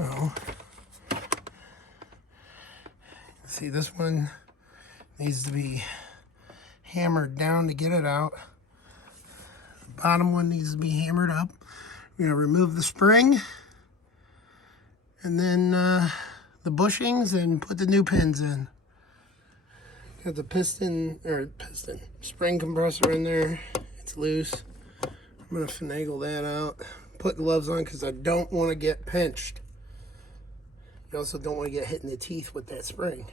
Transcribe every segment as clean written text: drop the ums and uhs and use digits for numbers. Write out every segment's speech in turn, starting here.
So, see, this one needs to be hammered down to get it out. The bottom one needs to be hammered up. We're going to remove the spring and then the bushings and put the new pins in. Got the spring compressor in there. It's loose. I'm going to finagle that out. Put gloves on because I don't want to get pinched. You also don't want to get hit in the teeth with that spring.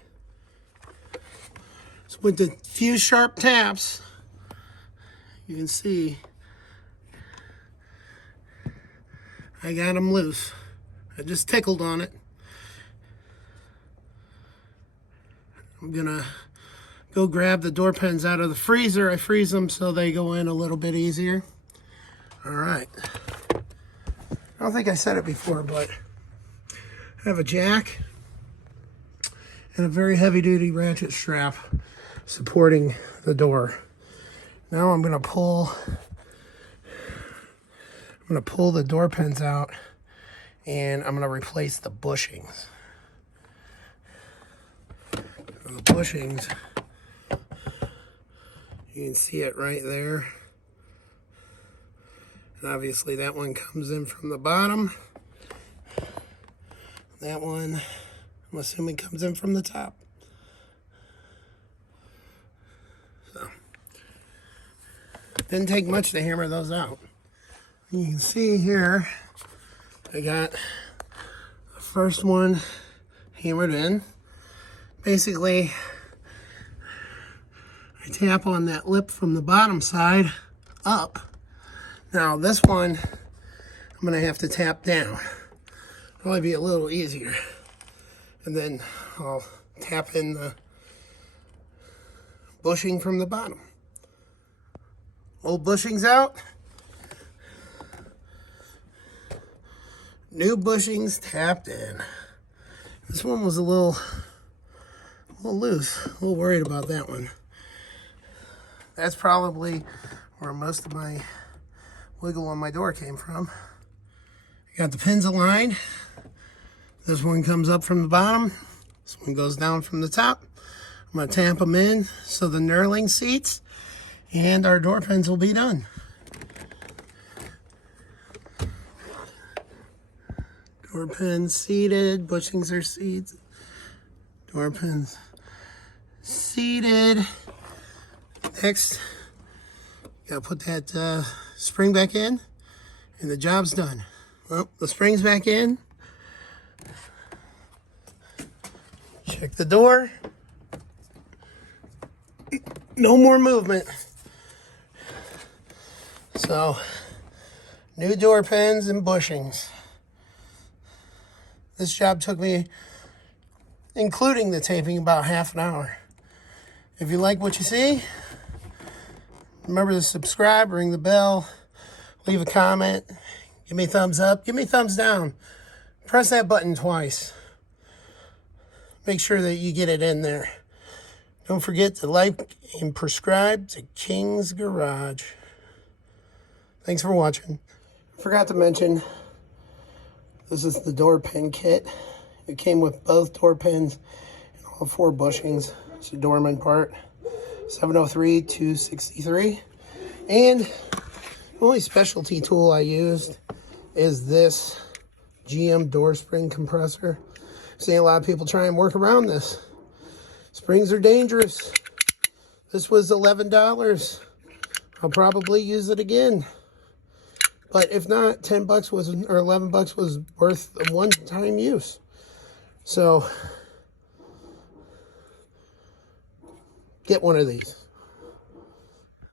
So with the few sharp taps, you can see I got them loose. I just tickled on it. I'm gonna go grab the door pins out of the freezer. I freeze them so they go in a little bit easier. All right. I don't think I said it before, but I have a jack and a very heavy-duty ratchet strap supporting the door. Now I'm gonna pull the door pins out and I'm gonna replace the bushings. The bushings, you can see it right there. And obviously that one comes in from the bottom. That one, I'm assuming, comes in from the top. So, didn't take much to hammer those out. You can see here, I got the first one hammered in. Basically, I tap on that lip from the bottom side up. Now this one, I'm gonna have to tap down. Probably be a little easier. And then I'll tap in the bushing from the bottom. Old bushings out. New bushings tapped in. This one was a little loose. A little worried about that one. That's probably where most of my wiggle on my door came from. I got the pins aligned. This one comes up from the bottom. This one goes down from the top. I'm going to tamp them in so the knurling seats and our door pins will be done. Door pins seated, bushings are seated. Door pins seated. Next, gotta put that spring back in and the job's done. Well, the spring's back in. Check the door. No more movement. So, new door pins and bushings. This job took me, including the taping, about half an hour. If you like what you see, remember to subscribe, ring the bell, leave a comment, give me a thumbs up, give me a thumbs down. Press that button twice. Make sure that you get it in there. Don't forget to like and subscribe to King's Garage. Thanks for watching. Forgot to mention, this is the door pin kit. It came with both door pins and all 4 bushings. It's a doorman part. 703-263. And the only specialty tool I used is this GM door spring compressor. I've seen a lot of people try and work around this. Springs are dangerous. This was $11. I'll probably use it again. But if not, $10 was, or $11 was worth a one-time use. So, get one of these.